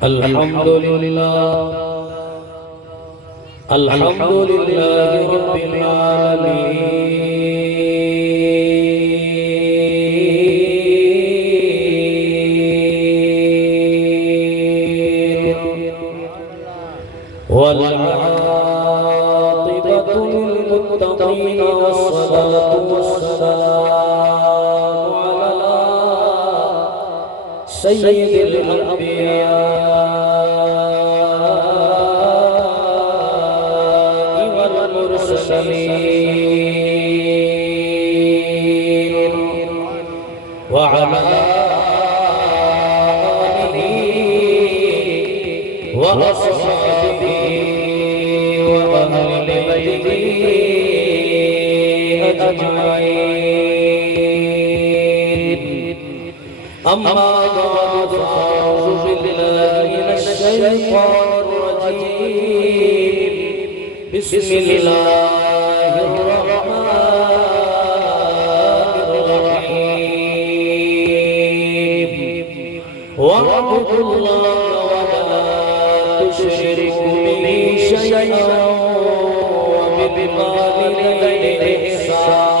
الحمدللہ رب العالمین والعاقبۃ للمتقین والصلاة والسلام علی سید الانبیاء والمرسلین وعلى آلہ وأصحابه وأهل بيته أجمعين أما بعد فأعوذ بالله من الشيطان الرجيم بسم الله الرحمن الرحيم واعبدوا الله تشركوا به شيئا وبالوالدين إحسانا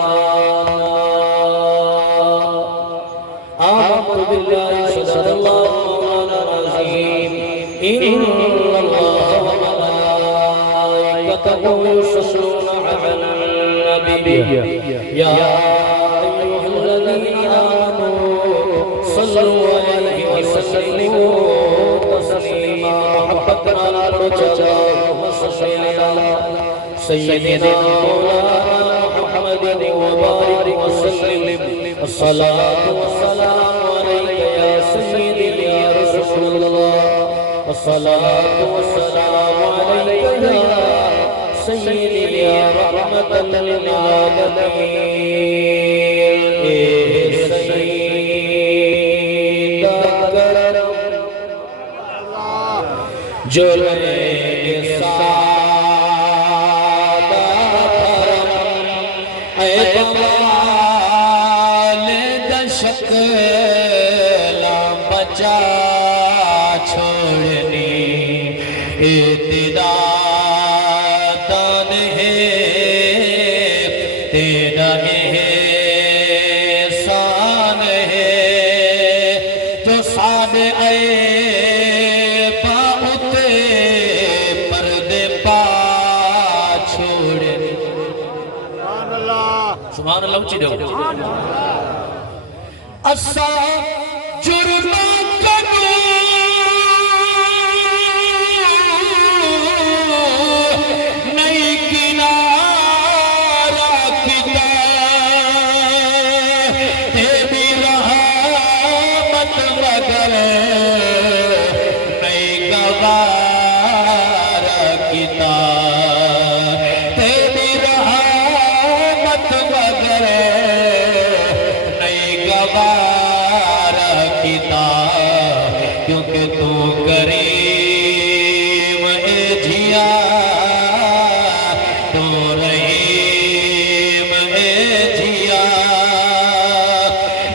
آمنت بالله صدق الله مولانا العظيم إن الله وملائكته يصلون على النبي يا أيها الذين آمنوا صلوا عليه وسلموا تسليما محبة على الرجال وصلي على سيدنا مولانا محمد وبارك وسلم الصلاة والسلام عليك يا سيدي يا رسول الله الصلاة والسلام عليك يا سيدي يا رحمة للعالمين سيد کرم جو لے سادہ کرم اے والد شکلا بچا چھوڑنی ابتدا تن ہے تیرا احسان ہے جو سادے اے سبحان اللہ اچھی دو اسا جرم کنو نئی کنارہ کتا تیری رحمت مگر نئی گوارہ کتا کیونکہ تو کریم اے جھیا تو رحیم اے جھیا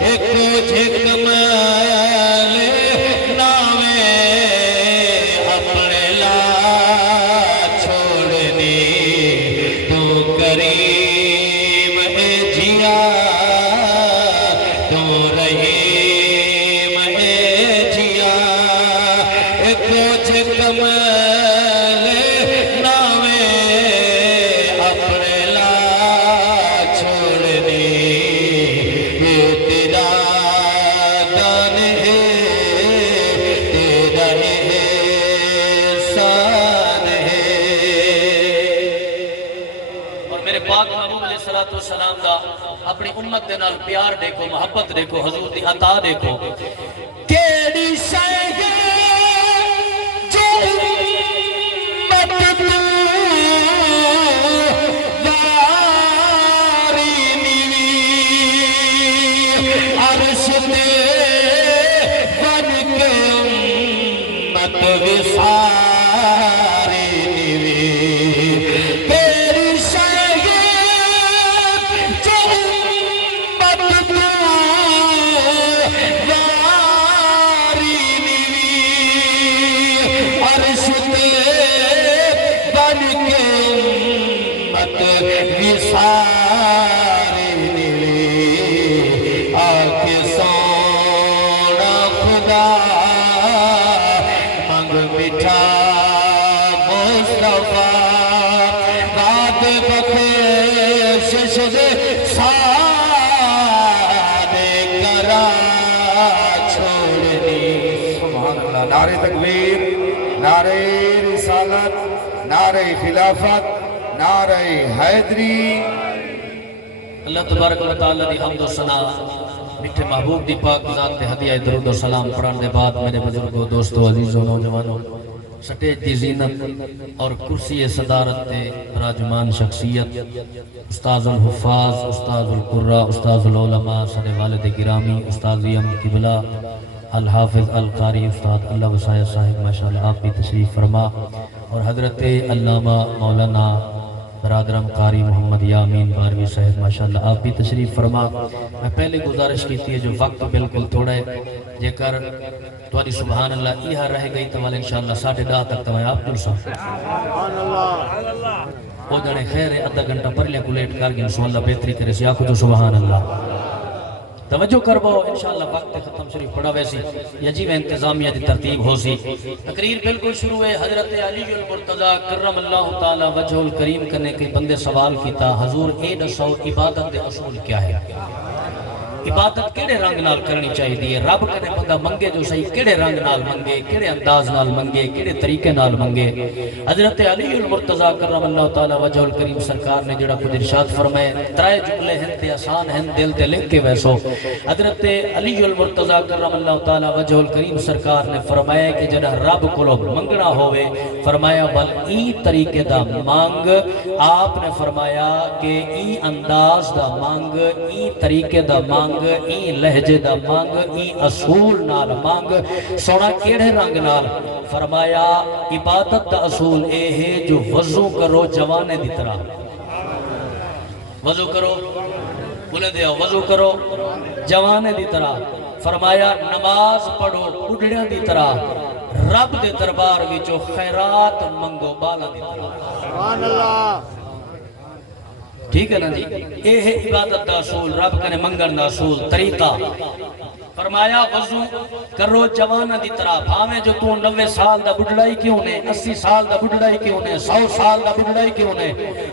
ایک جھک مل نامے اپنے لا چھوڑنی تو کریم اے جھیا تو رحیم اے جھیا کچھ کمل نامے اپنے لا چھوڑنی یہ تیرا دان ہے تیرا احسان ہے اور میرے پاک محبوب علیہ السلام دا اپنی امت دے نال پیار دیکھو محبت دیکھو حضور دی عطا دیکھو کیڑی شاید شد سادے کرا چھوڑنی. سبحان اللہ. نعرہ تکبیر، نعرہ رسالت، نعرہ خلافت، نعرہ حیدری. اللہ تبارک و تعالی دی حمد و ثنا میٹھے محبوب دی پاک ذات تے ہدیہ درود و سلام پڑھن دے بعد میرے بزرگوں، دوستوں، عزیزوں، نوجوانوں، سٹیج دی زینت اور کرسی صدارت تے راجمان شخصیت استاذ الحفاظ، استاذ القراء، استاذ العلماء، سارے والد گرامی، استاذ یم قبلہ الحافظ القاری استاد اللہ وسائے صاحب ماشاءاللہ آپ بھی تشریف فرما، اور حضرت علامہ مولانا برادرم قاری محمد یامین باروی صاحب ماشاءاللہ آپ بھی تشریف فرما. میں پہلے گزارش کی تھی جو وقت بالکل تھوڑا ہے، جے کر تواری سبحان اللہ یہاں رہ گئی تو والے انشاءاللہ 10:30 تک تمہیں آپ جلسا وہ جانے خیر ہے. آدھا گھنٹہ پر لیا کو لیٹ کر گئے انشاءاللہ بہتری کرے سے آخو جو سبحان اللہ توجہ کربو. انشاءاللہ وقت ختم شریف پڑھا ویسی یجیب انتظامیہ دی ترتیب ہو سی. تقریر بالکل شروع ہے. حضرت علی المرتضیٰ کرم اللہ تعالی وجہ الکریم کرنے کے بندے سوال کیتا حضور اے دسو عبادت دے اصول کیا ہے؟ عبادت کیڑے رنگ نال کرنی چاہیے دی؟ رب کنے بندہ منگے جو صحیح کیڑے رنگ نال منگے، کیڑے انداز نال منگے، کیڑے طریقے نال منگے؟ حضرت علی المرتضیٰ کرم اللہ تعالی وجہ الکریم سرکار نے جڑا کچھ ارشاد فرمائے ترائے جملے ہیں تے آسان ہیں دل تے لکھ کے ویسو. حضرت علی المرتضیٰ کرم اللہ تعالی وجہ الکریم سرکار نے فرمایا کہ جڑا رب کولو منگنا ہوئے فرمایا بل ای طریقے دا مانگ. آپ نے فرمایا کہ ای انداز دا مانگ، ای طریقے دا مانگ، ای لہجے دا مانگ، ای اصول نال مانگ. سونا کیڑے رنگ نال؟ فرمایا عبادت دا اصول اے ہے جو وضو کرو جوانے دی طرح. وضو کرو بولے دیا وضو کرو جوانے دی طرح. فرمایا نماز پڑھو بڑھڑیاں دی طرح. رب دے دربار وچوں خیرات منگو بالا دی طرح. سبحان اللہ. ٹھیک ہے نا جی؟ اے ہے عبادت دا اصول، رب کنے منگن دا اصول طریقہ. فرمایا وضو کرو جوانہ دی طرح. بھاویں جو تو 90 سال دا بڑھڑائی کیوں نے، 80 سال دا بڑھڑائی کیوں نے، 100 سال دا بڑھڑائی کیوں نے.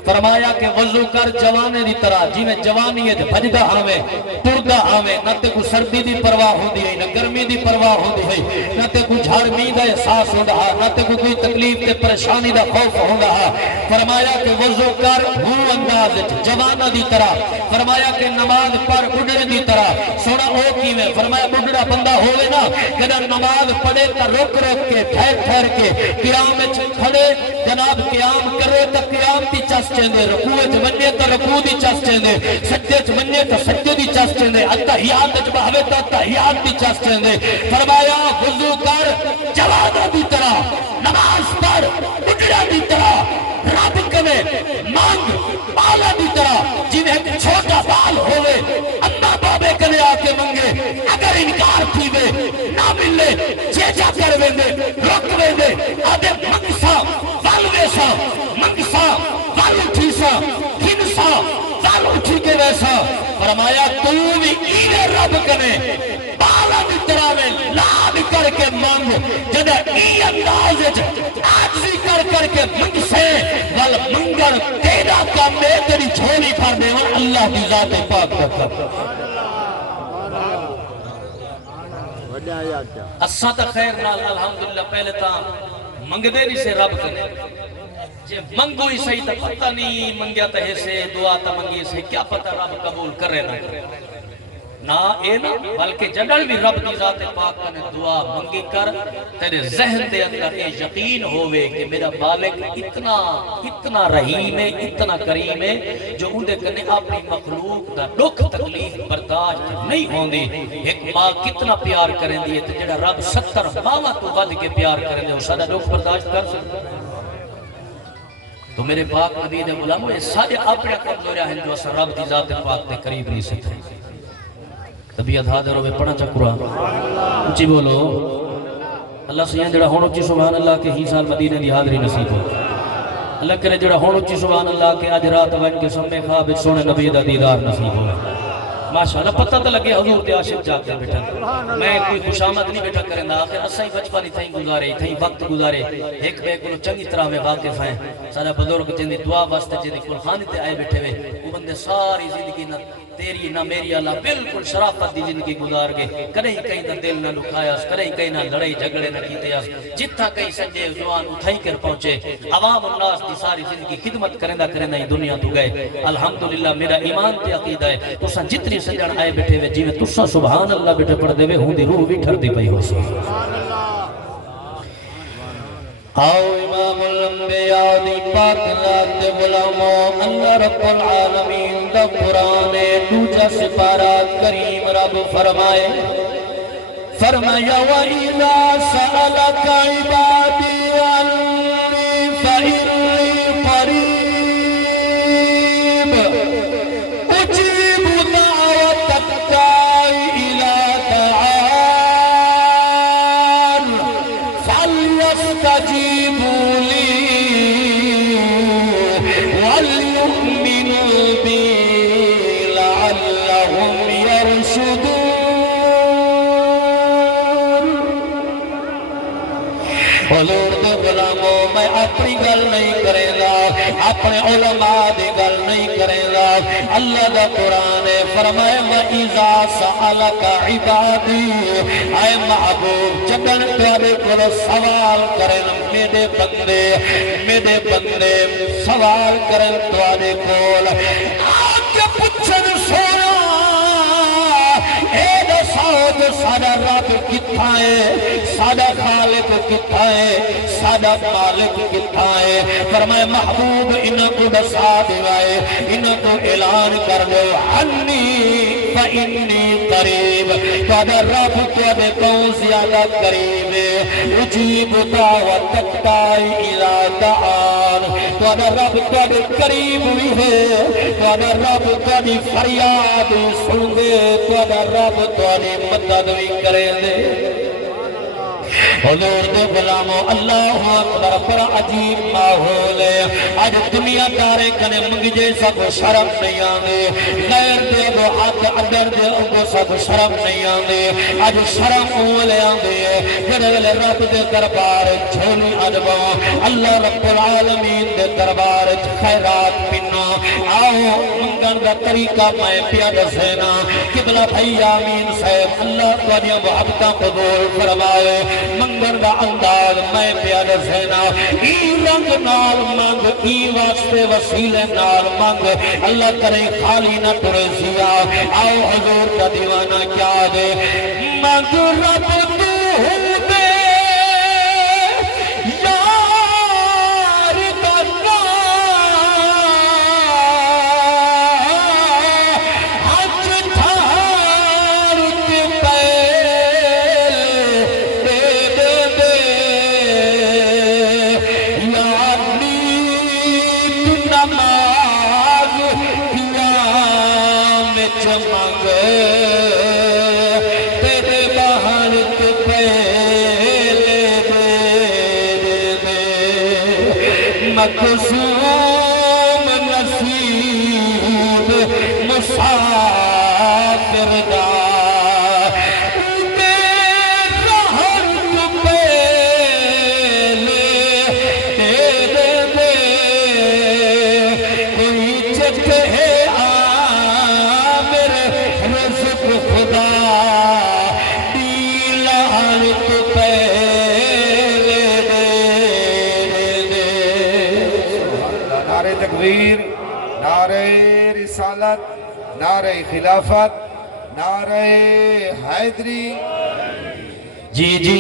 فرمایا کہ وضو کر جوانے دی طرح جی میں جوانیت بھجدہ آویں ٹردہ آویں. نہ تے کو سردی دی پرواہ ہوندی ہے، نہ گرمی دی پرواہ ہوندی ہے، نہ تے کو جھڑ مین دا احساس ہوندا ہے، نہ تے کو کوئی تکلیف تے پریشانی دا خوف ہوندا ہے. فرمایا کہ وضو کر ہو انداز جوانہ دی طرح. فرمایا کہ نماز پڑھ بڑھڑے دی طرح. سونا او کیویں؟ فرمایا بڑھڑا بندہ ہوئے نا کہ نماز پڑھے تا رک رک کے ٹھہر کے قیام کھڑے جناب قیام کرے تا قیام دی چس چیندے، رکوع وچ ونجے تا رکوع دی چس چیندے، سجدے وچ ونجے تا سجدے دی چس چیندے، اتحیات وچ بہوے تا اتحیات دی چس چیندے. فرمایا وضو کر جوانہ دی طرح، نماز پڑھ بڑھڑا دی طرح، رب کنے مانگ بالا دی طرح. جی میں ایک چھوٹا بال ہوئے اما بابے کنے آکے منگے، اگر انکار تھیوے نہ ملے چیچا کر ویندے رک ویندے آدھے منگسا والویسا منگسا والوٹھیسا ہنسا والوٹھی کے ویسا. فرمایا تو بھی ایوے رب کنے بالا دی طرح میں لاب کر کے مانگ. جدہ ای انداز آجزی کر کے منگ سے وال منگر تیرا کام میں تیری جھولی پھر دے وال اللہ کی ذات پاک کرتا. اساں تا خیر نال الحمدللہ پہلے تا منگ دے نہیں سے رب کنے جے منگو ہی صحیح تا پتہ نہیں منگیا تا ہے سے دعا تا منگی سے کیا پتہ رب قبول کرے نہ کرے نا اے نا بلکہ جنرل بھی رب دی ذات پاک کنے دعا منگی کر تیرے ذہن دے اندر یہ یقین ہوئے کہ میرا مالک اتنا رحیم ہے، اتنا کریم ہے جو اندے کنے اپنی مخلوق دا دکھ تکلیف برداشت نہیں ہوندی. ایک ماں کتنا پیار کریں دی ہے جڑا رب 70 ماما تو ود کے پیار کریں دے وہ سارا دکھ برداشت کر سکتا. تو میرے پاک نبی دے غلاموں یہ سارے اپنے کمزوریاں ہیں جو اسا رب دی ذات پاک دے قریب نہیں سکتے. طبیعت حاضروں میں پڑھا چکرا اچھی بولو اللہ سے جڑا ہون اچھی سبحان اللہ کے ہی سال مدینے دی حاضری نصیب ہو. اللہ کرے جڑا ہون اچھی سبحان اللہ کے آج رات وجہ کے سمے خواب سونے نبی دا دیدار نصیب ہو. ماشاءاللہ پتہ تو لگے حضور دے عاشق جاتے بیٹھا میں کوئی خوشامد نہیں بیٹھا کریں آخر اساں ہی بچپن ہی تھیں گزارے تھیں وقت گزارے ایک بے کو چنگی طرح میں واقف ہیں سارا بزرگ جن دی دعا واسطے جن دی قرآن تے آئے بیٹھے ہوئے وہ بندے ساری زندگی نہ تیری نہ میری اللہ بالکل شرافت دی زندگی گزار گئے کہیں کہیں نہ دل نہ لکھایا کہیں کہیں نہ لڑائی جھگڑے نہ کیتے جتھا کہیں سنجے زبان اٹھائی کر پہنچے عوام الناس دی ساری زندگی خدمت کرندہ کرندہ ہی دنیا تو گئے الحمدللہ میرا ایمان تے عقیدہ ہے تساں جتنی سجن آئے بیٹھے ہوئے جی میں تساں سبحان اللہ بیٹھے پڑھ دے ہوئے ہوں دی روح بھی ٹھر دی پئی ہو سبحان اللہ آؤ امام الانبیاء دی پاک ذات غلاموں اللہ رب العالمین دا قرآن دوجا سپارہ کریم رب فرمائے فرمایا وَإِذَا سَأَلَكَ عِبَادِي عَنِّي فَإِنِّي قَرِيبٌ أُجِيبُ دَعْوَةَ الدَّاعِ إِذَا دَعَانِ فَلْيَسْتَجِيبُوا لِي وَلْيُؤْمِنُوا بِي لَعَلَّهُمْ يَرْشُدُونَ حضور دے غلاموں میں اپنی گل نہیں کریں گا اپنے علماء دی گل نہیں کریں گا اللہ دا قرآن فرمائے وَإِذَا سَأَلَكَ عِبَادِي اے محبوب جدن تیارے کو سوال کریں میرے بندے سوال کریں تیارے کول آپ کے پچھن سونا سادہ رب کتھا ہے سادہ خالق کتھا ہے سادہ مالک کتھا ہے فرمائے محبوب انہوں کو دسا دیوائے انہوں کو اعلان کر دو انی فإنی قریب تُوڑا رب تُوڑے کون زیادہ قریب ہے اجیب دعوت داعی اذا دعان تُوڑا رب تُوڑے قریب بھی ہے تُوڑا رب تُوڑی فریاد سن دے تُوڑا رب تُوڑی مدد بھی کرے دے حضور دے غلاموں اللہ اکبر پر عجیب ماحول ہے آج دنیا دارے کنے منگجے سب شرم نہیں آنے غیر دے دو ہاتھ اندر دے انگو سب شرم نہیں آنے آج شرم اولے آنے پھر اگلے رب دے دربار جھولی عدبوں اللہ رب العالمین دے دربار خیرات پنو آؤ منگن دا طریقہ میں پیادہ سینا قبلہ بھائی آمین صاحب اللہ کو دیا محبتہ قبول فرمائے منگر دا انداز میں پیادہ سینا ای رنگ نال مانگ ای واسطے وسیلے نال مانگ اللہ کرے خالی نہ ٹرے سیا آؤ حضور کا دیوانہ کیا دے مانگ رب تو دے یار کرنا حج تھار کے پہل دے دے دے یعنی تو نماز قیام چمنگ تیرے باہر کے پہل دے دے دے مقصوم نصیب مسافر دا میرا ہر کو پہل دے دے دے کوئی چکے ہے میرے رزق خدا دیلا ہر کو پہل دے دے نعرہ تکبیر نعرہ رسالت نعرہ خلافت نعرہ حیدری جی جی